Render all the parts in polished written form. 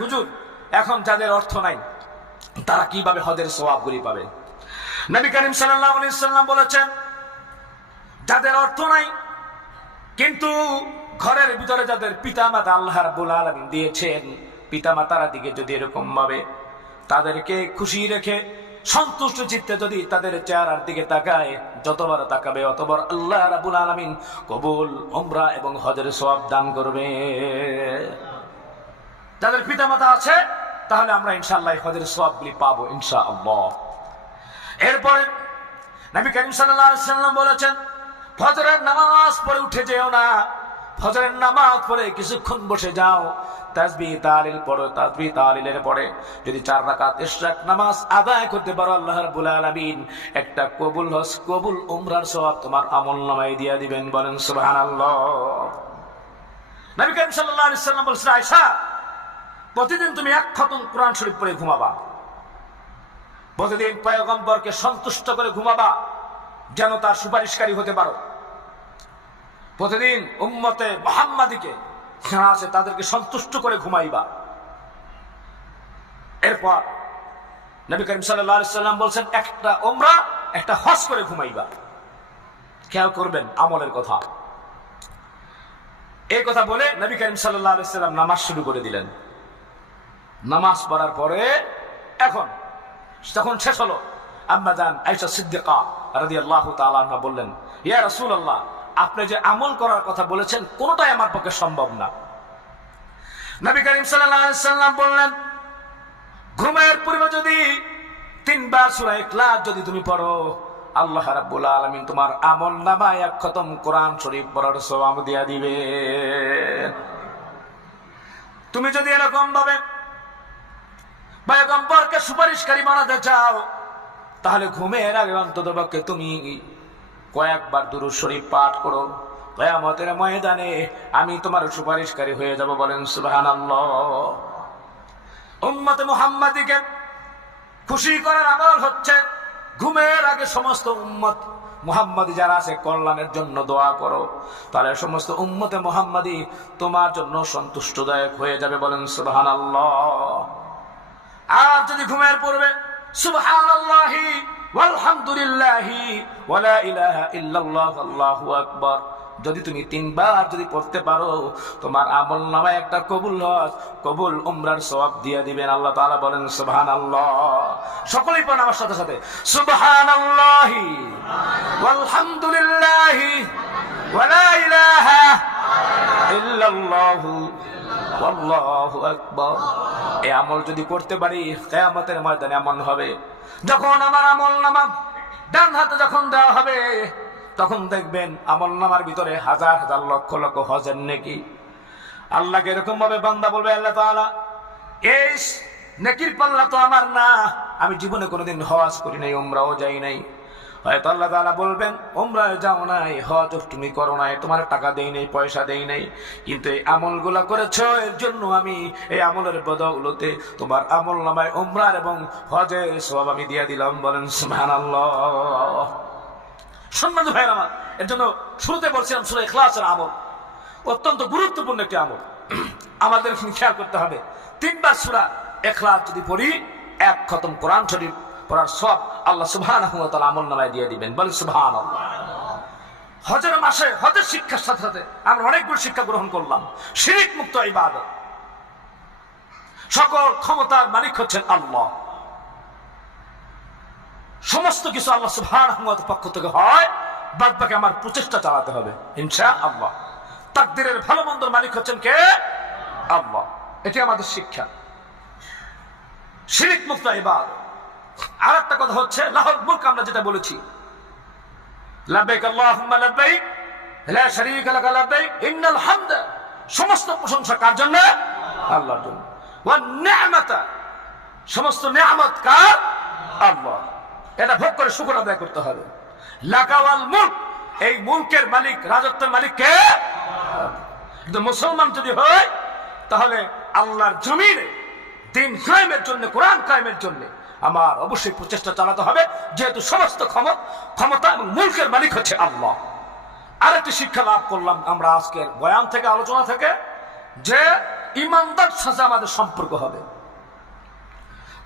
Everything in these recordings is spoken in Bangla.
হুজুর এখন যাদের অর্থ নাই তারা কিভাবে হজের সওয়াবগুলি পাবে? নবী করিম সাল্লাল্লাহু আলাইহি সাল্লাম বলেছেন, যাদের অর্থ নাই কিন্তু ঘরের ভিতরে যাদের পিতামাতা আল্লাহ রাব্বুল আলামিন দিয়েছেন, পিতামাতার দিকে যদি এরকম ভাবে তাদেরকে খুশি রেখে সন্তুষ্ট চিত্তে যদি তাদের চেহারার দিকে তাকায়, যতবার তাকাবে অতবার আল্লাহ রাব্বুল আলামিন কবুল উমরা এবং হজের সওয়াব দান করবে। যাদের পিতামাতা আছে তাহলে আমরা ইনশাআল্লাহ হজের সওয়াবগুলি পাবো ইনশাআল্লাহ। এরপরে নবী করিম সাল্লাল্লাহু আলাইহি সাল্লাম বলেছেন, ফজরের নামাজ পড়ে উঠে যেও না, ফজরের নামাজ পড়ে কিছুক্ষণ বসে যাও, তাসবিহ তাহলিল পড়ো, তাসবিহ তাহলিলের পরে যদি 4 রাকাত ইশরাক নামাজ আদায় করতে পারো, আল্লাহ রাব্বুল আলামিন একটা কবুল হজ কবুল উমরার সওয়াব তোমার আমলনামায় দিয়ে দিবেন। বলেন সুবহানাল্লাহ। নবী করিম সাল্লাল্লাহু আলাইহি সাল্লাম বলেছেন, আয়েশা প্রতিদিন তুমি 1 খতম কোরআন শরীফ পড়ে ঘুমাবা, প্রতিদিন পয়গম্বরকে সন্তুষ্ট করে ঘুমাবা যেন তার সুপারিশকারী হতে পারো। প্রতিদিন উম্মতে মুহাম্মাদীকে যারা আছে তাদেরকে সন্তুষ্ট করে ঘুমাইবা। এরপর নবী করিম সাল্লাল্লাহু আলাইহি সাল্লাম বলছেন, একটা উমরা একটা হজ করে ঘুমাইবা। খেয়াল করবেন আমলের কথা। এই কথা বলে নবী করিম সাল্লাল্লাহু আলাইহি সাল্লাম নামাজ শুরু করে দিলেন। নামাজ পড়ার পরে এখন যখন শেষ হলো, আম্মা জান আয়েশা সিদ্দিকা রাদিয়াল্লাহু তাআলা আনহা বললেন, ইয়া রাসূলুল্লাহ, আপনি যে আমল করার কথা বলেছেন কোনটাই আমার পক্ষে সম্ভব না। নবী করিম সাল্লাল্লাহু আলাইহি সাল্লাম বললেন, ঘুমের পূর্বে যদি 3 বার সূরা ইখলাস যদি তুমি পড়ো, আল্লাহ রাব্বুল আলামিন তোমার আমলনামায় 1 খতম কোরআন শরীফ পড়ার সওয়াব দিয়ে দিবে। তুমি যদি এরকম ভাবে পয়গম্বরকে সুপারিশকারী বানাতে চাও, তাহলে ঘুমের আগে অন্ততপক্ষে তুমি কয়েকবার দুরূদ শরীফ পাঠ করো। কিয়ামতের ময়দানে আমি তোমার সুপারিশকারী হয়ে যাব। বলেন সুবহানাল্লাহ। উম্মতে মুহাম্মাদীকে খুশি করার আমল হচ্ছে ঘুমের আগে সমস্ত উম্মত মুহাম্মাদী যারা আছে কল্যাণের জন্য দোয়া করো, তাহলে সমস্ত উম্মতে মুহাম্মাদী তোমার জন্য সন্তুষ্টদায়ক হয়ে যাবে। বলেন সুবহানাল্লাহ। আর যদি ঘুমের পূর্বে সুবহানাল্লাহি ওয়ালহামদুলিল্লাহি ওয়ালা ইলাহা ইল্লাল্লাহ আল্লাহু আকবার যদি তুমি 3 বার যদি পড়তে পারো, তোমার আমলনামায় একটা কবুল হজ কবুল উমরার সওয়াব দিয়ে দিবেন আল্লাহ তাআলা। বলেন সুবহানাল্লাহ। সকলেই পড়েন আমার সাথে সাথে, সুবহানাল্লাহি ওয়ালহামদুলিল্লাহি ওয়ালা ইলাহা ইল্লাল্লাহু আল্লাহু আকবার। এই আমল যদি করতে পারি, কিয়ামতের ময়দানে এমন হবে, যখন আমার আমলনামা ডান হাতে যখন দেওয়া হবে, তখন দেখবেন আমলনামার ভিতরে হাজার হাজার লক্ষ লক্ষ হজের নেকি। আল্লাহকে এরকম ভাবে বান্দা বলবে, আল্লাহ তাআলা এই নেকির পাল্লা তো আমার না, আমি জীবনে কোনোদিন হজ করি নাই, উমরাও যাই নাই। হয়তো আল্লাহ তাআলা বলবেন, উমরায় যাও নাই, হজ তুমি করো নাই, তোমার টাকা দেই নাই, পয়সা দেই নাই, কিন্তু এই আমলগুলা করেছো, এর জন্য আমি এই আমলের বদৌলতে তোমার আমলনামায় উমরার এবং হজের সওয়াব আমি দিয়ে দিলাম। বলেন সুবহানাল্লাহ। সম্মানিত ভাইরা আমার, এর জন্য শুরুতে বলছিলাম সূরা ইখলাসের আমল অত্যন্ত গুরুত্বপূর্ণ একটি আমল। আমাদের খেয়াল করতে হবে, 3 বার সূরা ইখলাস যদি পড়ি, 1 খতম কোরআন শরীফ পড়ার সওয়াব আল্লাহ সুবহানাহু ওয়া তাআলা আমলনামায় দিয়ে দিবেন। বলেন সুবহানাল্লাহ। হজের মাসে হজের শিক্ষার সাথে সাথে আমরা অনেকগুলো শিক্ষা গ্রহণ করলাম। শিরক মুক্ত ইবাদত, সকল ক্ষমতার মালিক হচ্ছেন আল্লাহ, সমস্ত কিছু আল্লাহ সুবহানাহু ওয়া তাআলার পক্ষ থেকে হয়, বাদ বাকি আমার প্রচেষ্টা চালাতে হবে ইনশাআল্লাহ। তাকদীরের ভালো মন্দর মালিক হচ্ছেন কে? আল্লাহ। এটি আমাদের শিক্ষা, শিরক মুক্ত ইবাদত। আর একটা কথা হচ্ছে লাহুল মুলক, আমরা যেটা বলেছি, লাব্বাইক আল্লাহুম্মা লাব্বাইক লা শারীকা লাকা লাব্বাইক ইন্নাল হামদা, সমস্ত প্রশংসা কার জন্য? আল্লাহর জন্য। ওয়া নি'মাতা, সমস্ত নিয়ামত কার? আল্লাহ। এটা ভোগ করে শুকর আদায় করতে হবে। লাকা ওয়াল মুলক, এই মুলকের মালিক, রাজত্বের মালিক কে? কিন্তু মুসলমান যদি হয়, তাহলে আল্লাহর জমিনে দিন কায়েমের জন্য, কোরআন কায়েমের জন্য আমার অবশ্যই প্রচেষ্টা চালাতে হবে, যেহেতু সমস্ত ক্ষমতা এবং মুলকের মালিক হচ্ছে আল্লাহ। আরেকটি শিক্ষা লাভ করলাম আমরা আজকের বয়ান থেকে, আলোচনা থেকে, যে ইমানদার সাথে আমাদের সম্পর্ক হবে।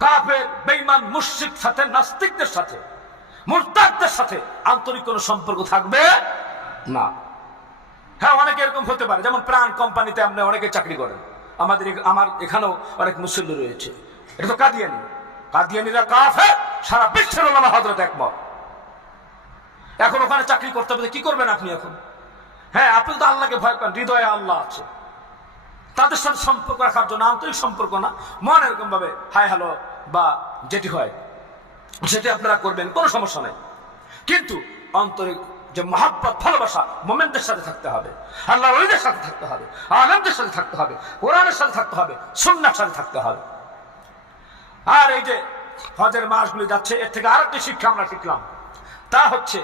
কাফের, বেঈমান, মুশরিক সাথে, নাস্তিকদের সাথে, মুরতাদদের সাথে আন্তরিক কোনো সম্পর্ক থাকবে না। হ্যাঁ, অনেকে এরকম হতে পারে, যেমন প্রাণ কোম্পানিতে আপনি অনেকে চাকরি করেন, আমার এখানেও অনেক মুসল্লি রয়েছে, এটা তো কাদিয়ানি। কাদিয়ানিরা কাফের, সারা বিশ্বের ওলামা হযরত একমত। এখন ওখানে চাকরি করতে হবে, কি করবেন আপনি এখন? হ্যাঁ, আপনি তো আল্লাহকে ভয় করেন, হৃদয়ে আল্লাহ আছে, তাদের সাথে সম্পর্ক রাখার জন্য, আন্তরিক সম্পর্ক না, মন এরকম ভাবে হাই হ্যালো বা যেটি হয় সেটি আপনারা করবেন, কোনো সমস্যা নেই। কিন্তু আন্তরিক যে মহাব্বত, ভালোবাসা মোমেনদের সাথে থাকতে হবে, আল্লাহর ওলিদের সাথে থাকতে হবে, আলেমদের সাথে থাকতে হবে, কোরআনের সাথে থাকতে হবে, সুন্নাহর সাথে থাকতে হবে। আর এই যে হজের মাসগুলি যাচ্ছে, এর থেকে আরেকটি শিক্ষা আমরা শিখলাম, তা হচ্ছে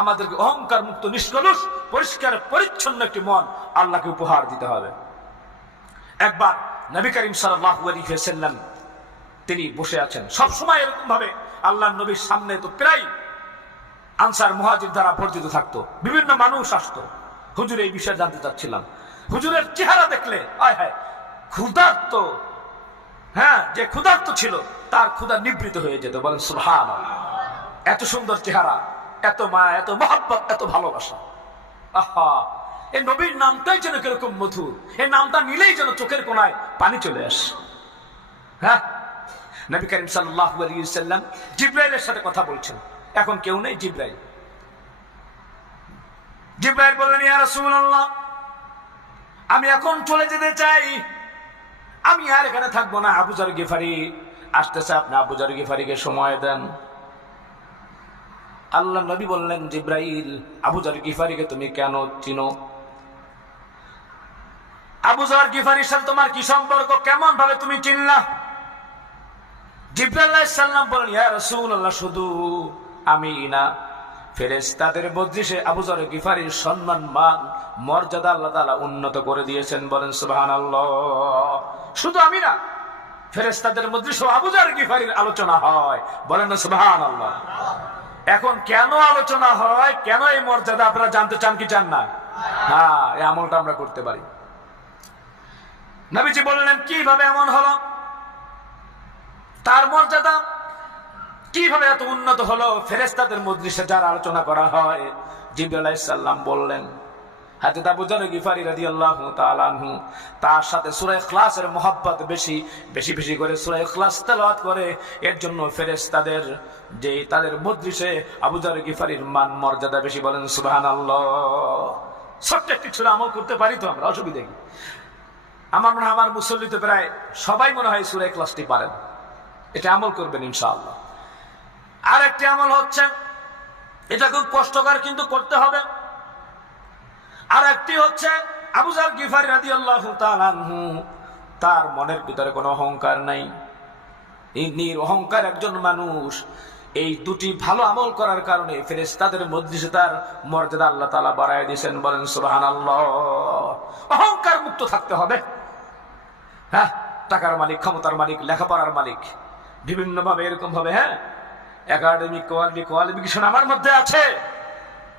আমাদেরকে অহংকার মুক্ত, নিষ্কলুষ, পরিষ্কার পরিচ্ছন্ন একটি মন আল্লাহকে উপহার দিতে হবে। একবার নবী করিম সাল্লাল্লাহু আলাইহি ওয়াসাল্লাম তিনি বসে আছেন, সব সময় এরকম ভাবে আল্লাহর নবীর সামনে তো প্রায় আনসার মুহাজির দ্বারা বর্ধিত থাকতো, বিভিন্ন মানুষ আসতো। হুজুর এই বিষয়ে জানতে চাচ্ছিলাম। হুজুরের চেহারা দেখলে আয় হায়, ক্ষুধার্ত, হ্যাঁ, যে ক্ষুধার্ত ছিল তার ক্ষুধা নিবৃত হয়ে যেত। বলেন সুবহানাল্লাহ। এত সুন্দর চেহারা, এত মায়া, এত মহব্বত, এত ভালোবাসা। আহা, এই নবীর নামটাই যেন কিরকম মধুর, এই নামটা নিলেই যেন চোখের কোনায় পানি চলে আসে। হ্যাঁ, নবী করিম সাল্লাল্লাহু আলাইহি ওয়াসাল্লাম জিবরাইলের সাথে কথা বলছেন, এখন কেউ নেই। জিবরাইল বললেন, ইয়া রাসূলুল্লাহ, আমি এখন চলে যেতে চাই, আমি আর এখানে থাকবো না। আবু যর গিফারি আসতেছে, আপনি আবু যর গিফারিকে সময় দেন। আল্লাহ নবী বললেন, জিবরাইল, আবু যর গিফারিকে তুমি কেন চিনো? আবু যর গিফারির সাথে তোমার কি সম্পর্ক, কেমন ভাবে তুমি চিনলা? জিবরাইল আলাইহিস সালাম বলেন, ইয়া রাসূলুল্লাহ, শুধু আমি না, ফেরেশতাদের মজলিসে আবু যর গিফারির সম্মান, মান, মর্যাদা আল্লাহ তাআলা উন্নত করে দিয়েছেন। বলেন সুবহানাল্লাহ। শুধু আমি না, ফেরেশতাদের মজলিসে আবু যর গিফারির আলোচনা হয়। বলেন না সুবহানাল্লাহ। এখন কেন আলোচনা হয়, কেন এই মর্যাদা আপনারা জানতে চান কি চান না? হ্যাঁ, এই আমলটা আমরা করতে পারি। নবীজি বললেন, কিভাবে এমন হলো, তার মর্যাদা কিভাবে এত উন্নত হলো? ফেরেশতাদের মজলিসে যার আলোচনা করা হয়, জিবরাইল আলাইহিস সালাম বললেন, হযরত আবু যর গিফারি রাদিয়াল্লাহু তাআলা আনহু তার সাথে সূরা ইখলাসের মহব্বত বেশি বেশি করে সূরা ইখলাস তেলাওয়াত করে। এর জন্য ফেরেশতাদের যে তাদের মজলিসে আবু যর গিফারির মান মর্যাদা বেশি। বলেন সুবহানাল্লাহ। ছোট্ট একটি ছোট আমল করতে পারি তো আমরা, অসুবিধা কি? আমার মনে হয় আমার মুসল্লিতে প্রায় সবাই মনে হয় সূরা ইখলাসটি পারেন, এটা আমল করবেন ইনশাআল্লাহ। আর একটি আমল হচ্ছে, এটা খুব কষ্টকর কিন্তু করতে হবে। আর একটি হচ্ছে, আবু যর গিফারি রাদিয়াল্লাহু তাআলা আনহু তার মনের ভিতরে কোনো অহংকার নাই, এই নিরহংকার একজন মানুষ। এই দুটি ভালো আমল করার কারণে ফেরেশতাদের মজলিসে তার মর্যাদা আল্লাহ তাআলা বাড়ায় দিয়েছেন। বলেন সুবহানাল্লাহ। অহংকার মুক্ত থাকতে হবে। হ্যাঁ, টাকার মালিক, ক্ষমতার মালিক, লেখাপড়ার মালিক, বিভিন্ন ভাবে এরকম ভাবে, হ্যাঁ, একাডেমিক কোয়ালিফিকেশন আমার মধ্যে আছে,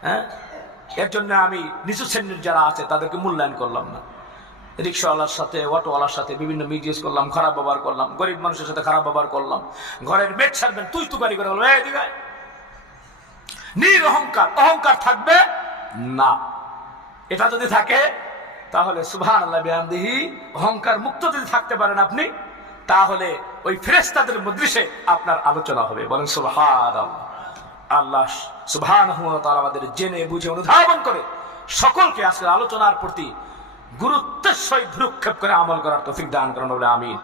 হ্যাঁ, এর জন্য আমি নিচু শ্রেণীর যারা আছে তাদেরকে মূল্যায়ন করলাম না। রিক্সাওয়ালার সাথে, অটোওয়ালার সাথে বিভিন্ন মিডিয়েস করলাম, খারাপ ব্যবহার করলাম, গরিব মানুষের সাথে খারাপ ব্যবহার করলাম, ঘরের মেট সারবেন তুই তুকারি করে বলবো, এদিকে নিরহংকার, অহংকার থাকবে না। এটা যদি থাকে তাহলে সুবহানাল্লাহ বিহামদিহি, অহংকার মুক্ত যদি থাকতে পারেন আপনি, তাহলে ওই ফেরেশতাদের মজলিসে আপনার আলোচনা হবে। বলেন সুবহানাল্লাহ। আল্লাহ সুবহানাহু ওয়া তাআলা আমাদের জেনে বুঝে অনুধাবন করে সকলকে আজকের আলোচনার প্রতি গুরুত্বের সহিত ভ্রুক্ষেপ করে আমল করার তৌফিক দান করেন। আমিন।